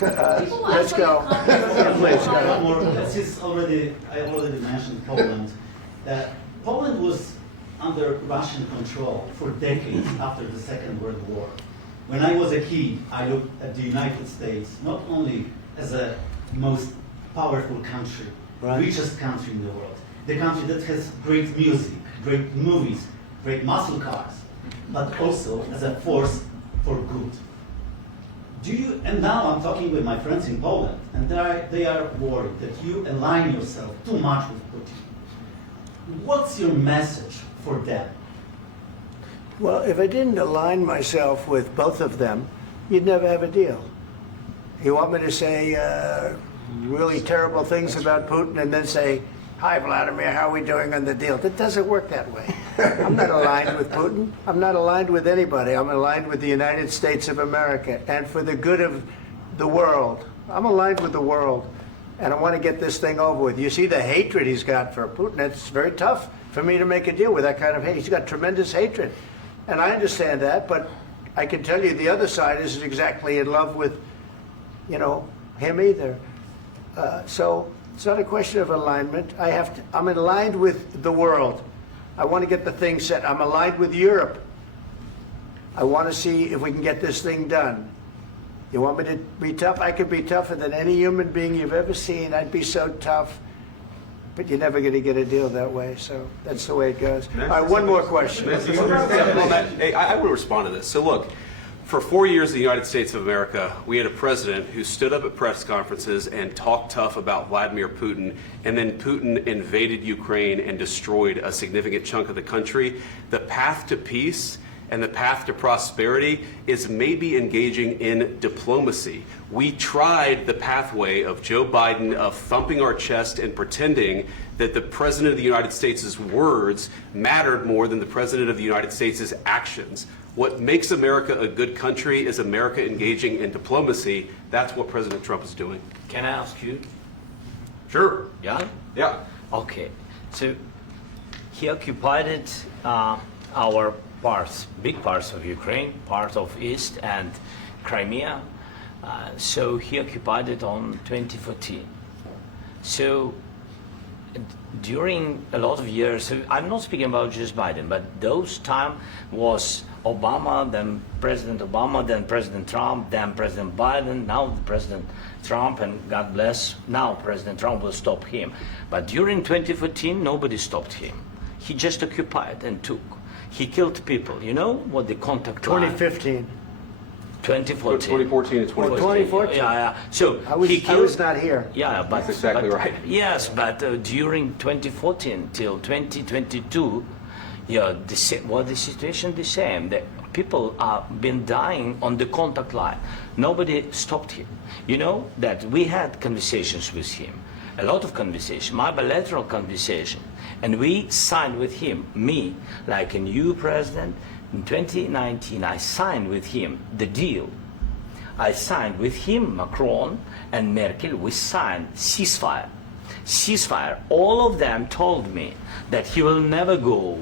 Let's go. Please go. I already mentioned Poland. Poland was under Russian control for decades after the Second World War. When I was a kid, I looked at the United States not only as a most powerful country, richest country in the world, the country that has great music, great movies, great muscle cars, but also as a force for good. And now I'm talking with my friends in Poland, and they are worried that you align yourself too much with Putin. What's your message for them? Well, if I didn't align myself with both of them, you'd never have a deal. You want me to say really terrible things about Putin and then say, "Hi, Vladimir, how are we doing on the deal?" That doesn't work that way. I'm not aligned with Putin. I'm not aligned with anybody. I'm aligned with the United States of America and for the good of the world. I'm aligned with the world, and I want to get this thing over with. You see the hatred he's got for Putin. It's very tough for me to make a deal with that kind of hate. He's got tremendous hatred, and I understand that, but I can tell you the other side isn't exactly in love with, him either. So it's not a question of alignment. I'm aligned with the world. I want to get the thing set. I'm aligned with Europe. I want to see if we can get this thing done. You want me to be tough? I could be tougher than any human being you've ever seen. I'd be so tough. But you're never going to get a deal that way. So that's the way it goes. All right, one more question. I will respond to this. So look, for 4 years in the United States of America, we had a president who stood up at press conferences and talked tough about Vladimir Putin, and then Putin invaded Ukraine and destroyed a significant chunk of the country. The path to peace and the path to prosperity is maybe engaging in diplomacy. We tried the pathway of Joe Biden of thumping our chest and pretending that the President of the United States' words mattered more than the President of the United States' actions. What makes America a good country is America engaging in diplomacy. That's what President Trump is doing. Can I ask you? Sure. Yeah? Yeah. Okay. So he occupied our parts, big parts of Ukraine, part of East and Crimea. So he occupied it on 2014. So during a lot of years, so I'm not speaking about just Biden, but those time was Obama, then President Obama, then President Trump, then President Biden, now President Trump, and God bless, now President Trump will stop him. But during 2014, nobody stopped him. He just occupied and took. He killed people. You know what the contact line? 2015. 2014. 2014 and 2015. 2014. Yeah. So I was not here. Yeah, but that's exactly right. Yes, but during 2014 till 2022, the situation the same. The people have been dying on the contact line. Nobody stopped him. You know that we had conversations with him, a lot of conversation, my bilateral conversation, and we signed with him, me, like a new president. In 2019, I signed with him the deal. I signed with him, Macron and Merkel, we signed ceasefire. Ceasefire. All of them told me that he will never go.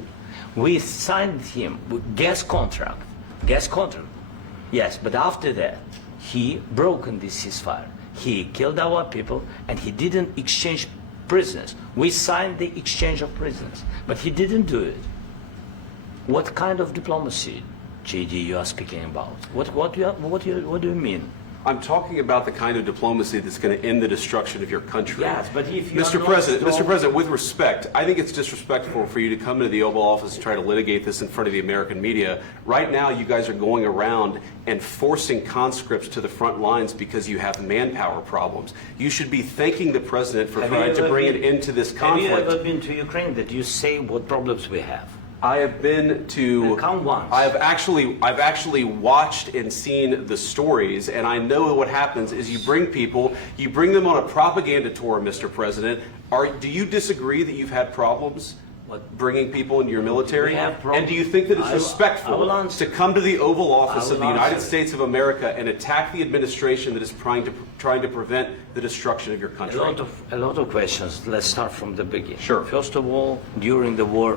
We signed with him with gas contract. Gas contract. Yes, but after that, he broken this ceasefire. He killed our people and he didn't exchange prisoners. We signed the exchange of prisoners, but he didn't do it. What kind of diplomacy, JD, you are speaking about? What do you mean? I'm talking about the kind of diplomacy that's going to end the destruction of your country. Yes, but if you Mr. President, with respect, I think it's disrespectful for you to come into the Oval Office and try to litigate this in front of the American media. Right now, you guys are going around and forcing conscripts to the front lines because you have manpower problems. You should be thanking the President for trying to bring an end to this conflict. Have you ever been to Ukraine that you say what problems we have? I have been to. Count once. I've actually watched and seen the stories, and I know what happens is you bring them on a propaganda tour, Mr. President. Do you disagree that you've had problems bringing people into your military? And do you think that it's respectful to come to the Oval Office of the United States of America and attack the administration that is trying to prevent the destruction of your country? A lot of questions. Let's start from the beginning. Sure. First of all, during the war,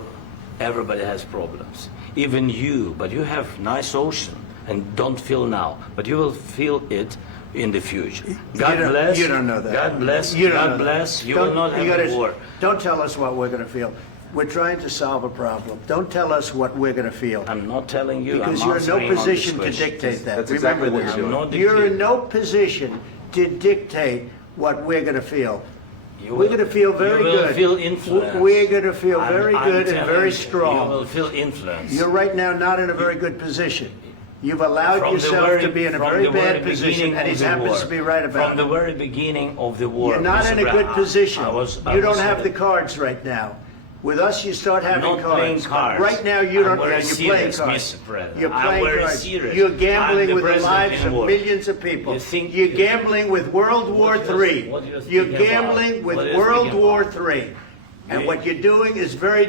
everybody has problems, even you, but you have nice ocean and don't feel now, but you will feel it in the future. God You don't- bless. you don't know that. God bless. You don't know God that. bless. You Don't- will not have gotta- a war. Don't tell us what we're going to feel. We're trying to solve a problem. Don't tell us what we're going to feel. I'm not telling you. Because I'm you're in no answering on this position to question. dictate that. That's exactly Remember what this. you're doing. I'm not You're in dictating. no position to dictate what we're going to feel. You We're will- going to feel very you will good. feel influenced. We're going to feel I'm- very I'm good and telling very you, strong. You will feel influence. You're right now not in a very good position. You've allowed From the yourself very- to be in a from very the very bad position, beginning and of he the happens war. to be right about From the it. very beginning of the war. You're not Mr. in a Brown, good position. I You was don't have the saying- cards right now. With us, you start having not playing cards. cards. Right now, you I'm don't. very Yeah, you're playing serious, cards. Mr. President. You're I'm playing very cards. serious. You're I'm gambling the with the president lives in of war. millions of people. You think- You're gambling with World War What do you- III. what do you You're think about? gambling with What do you World think War about? III. And You- what you're doing is very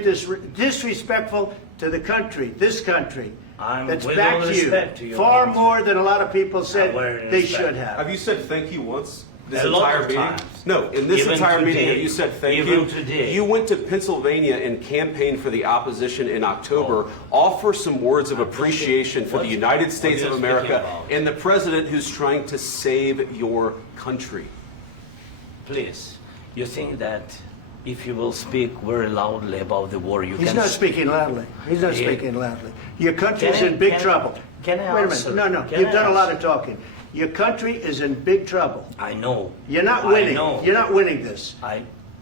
disrespectful to the country, this country. I'm That's with back all to you. respect to your Far country. more than a lot of people said very they respect. should have. Have you said thank you once? This A lot entire of meeting? times. No, in this Even entire meeting, today. have you said thank Even you? today. You went to Pennsylvania and campaigned for the opposition in October. Offer some words of appreciation for the United States what of are you speaking America about? and the president who's trying to save your country. Please, you think that if you will speak very loudly about the war, you He's can... not speaking loudly. He's not Yeah. speaking loudly. Your country's Can I- in big can I- trouble. can I Wait a answer? minute. No, Can you've I done a lot of answer? talking. Your country is in big trouble. I know. You're not I winning. know. You're not winning this.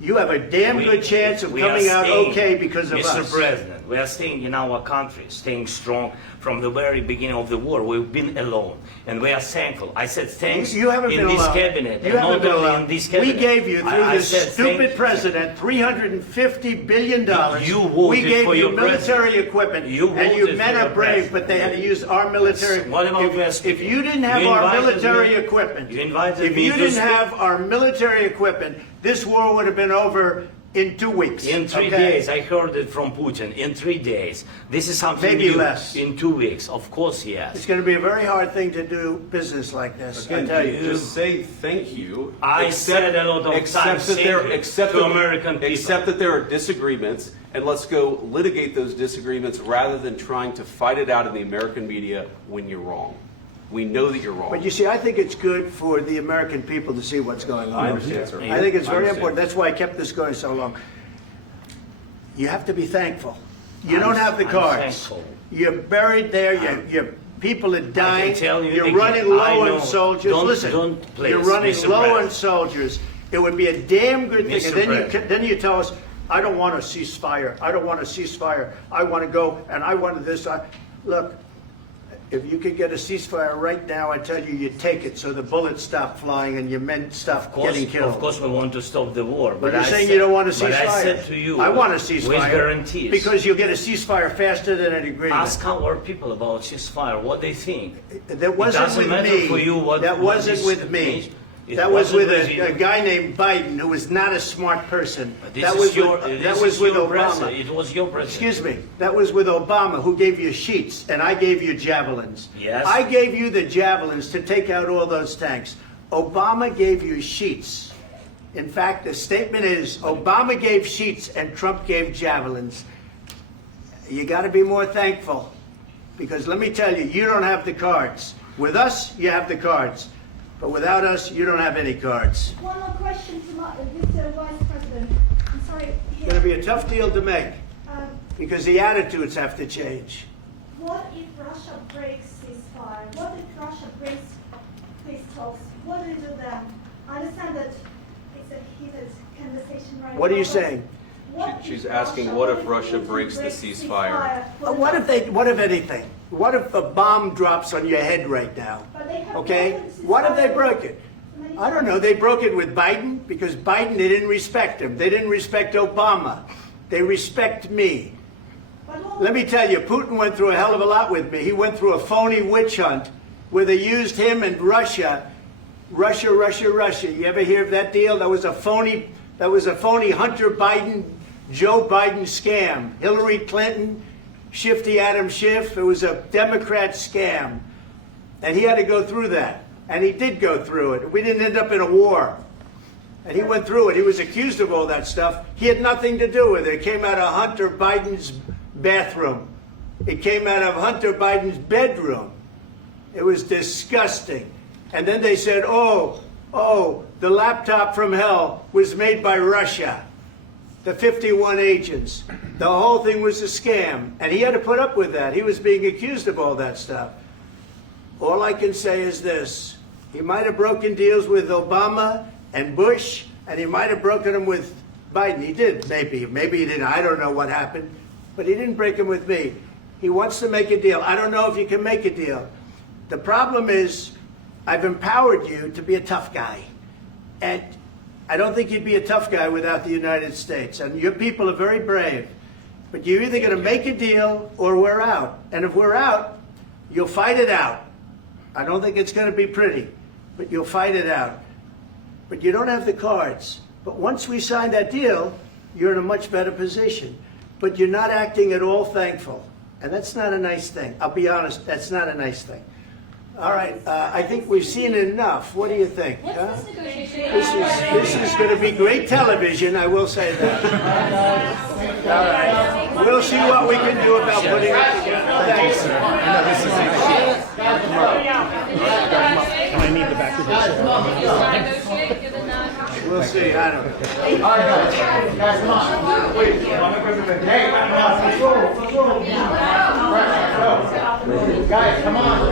You have a damn We- good chance of we are coming out staying, okay because of Mr. us. President, we are staying in our country, staying strong from the very beginning of the war. We've been alone, and we are thankful. I said thanks You haven't in been this alone. cabinet, You and haven't not been only alone. in this We cabinet. gave you, through I this said stupid thank- president, $350 billion. You voted we gave for you your military president. equipment, You and you voted men for are your brave, president. but they had to use our military. What about If you didn't have You our invited military me- equipment, you invited if me you to didn't speak- have our military equipment, this war would have been over in 2 weeks. In 3 okay? days, I heard it from Putin. In 3 days, this is something Maybe new. less. In 2 weeks, of course, yes. It's going to be a very hard thing to do business like this. I tell you. Just say thank you. I said a lot of except times that there, thank you except to that, American people. Except that there are disagreements, and let's go litigate those disagreements rather than trying to fight it out in the American media when you're wrong. We know that you're wrong. But you see, I think it's good for the American people to see what's going on. I understand, sir. I think it's I very understand. important. That's why I kept this going so long. You have to be thankful. You I'm- don't have the I'm cards. thankful. You're buried there. Your people are dying. tell you You're again, running I low know. on soldiers. Don't- Listen, don't please, you're running Mr. low on President. soldiers. It would be a damn good thing. Mr. And then President. then you tell us, I don't want a ceasefire. I don't want a ceasefire. I want to go and I want this. Look. If you could get a ceasefire right now, I tell you, you take it so the bullets stop flying and your men stop getting killed. Of course, we want to stop the war. But you're I saying said- you don't want a ceasefire. But I said to you, I want a ceasefire. with guarantees. Because you'll get a ceasefire faster than an agreement. Ask our people about ceasefire, what they think. That wasn't doesn't with matter me. for you what- that what wasn't is- with me. It That was wasn't with with you. a guy named Biden, who was not a smart person. This That is was your, with, this that was is with your Obama. president. It was your president. Excuse me. That was with Obama, who gave you sheets, and I gave you javelins. Yes. I gave you the javelins to take out all those tanks. Obama gave you sheets. In fact, the statement is Obama gave sheets and Trump gave javelins. You got to be more thankful, because let me tell you, you don't have the cards. With us, you have the cards. But without us, you don't have any cards. One more question to Mr. Vice President. I'm sorry. It's going to be a tough deal to make, Um, because the attitudes have to change. what if Russia breaks ceasefire? What if Russia breaks peace talks? What do you do then? I understand that it's a heated conversation right now. What are you but saying? what She's if asking, what if Putin Russia breaks the breaks ceasefire? What if anything? What if a bomb drops on your head right now? But they have Okay? broken the What if they ceasefire broke it? many I don't know. times. They broke it with Biden because Biden, they didn't respect him. They didn't respect Obama. They respect me. But what- Let me tell you, Putin went through a hell of a lot with me. He went through a phony witch hunt where they used him and Russia. Russia. You ever hear of that deal? That was a phony Hunter Biden, Joe Biden scam. Hillary Clinton, Shifty Adam Schiff. It was a Democrat scam. And he had to go through that. And he did go through it. We didn't end up in a war. And he went through it. He was accused of all that stuff. He had nothing to do with it. It came out of Hunter Biden's bathroom. It came out of Hunter Biden's bedroom. It was disgusting. And then they said, oh, the laptop from hell was made by Russia. The 51 agents. The whole thing was a scam. And he had to put up with that. He was being accused of all that stuff. All I can say is this. He might have broken deals with Obama and Bush, and he might have broken them with Biden. He did, maybe. Maybe he didn't. I don't know what happened. But he didn't break them with me. He wants to make a deal. I don't know if you can make a deal. The problem is, I've empowered you to be a tough guy. And I don't think you'd be a tough guy without the United States. And your people are very brave. But you're either going to make a deal or we're out. And if we're out, you'll fight it out. I don't think it's going to be pretty, but you'll fight it out. But you don't have the cards. But once we sign that deal, you're in a much better position. But you're not acting at all thankful. And that's not a nice thing. I'll be honest, that's not a nice thing. All right, I think we've seen enough. What do you think? Huh? This is going to be great television, I will say that. All right. We'll see what we can do about putting it together. Thanks. I need the back of this. We'll see. I don't know. All right, guys, come on. Wait, hey, come on. Guys, come on.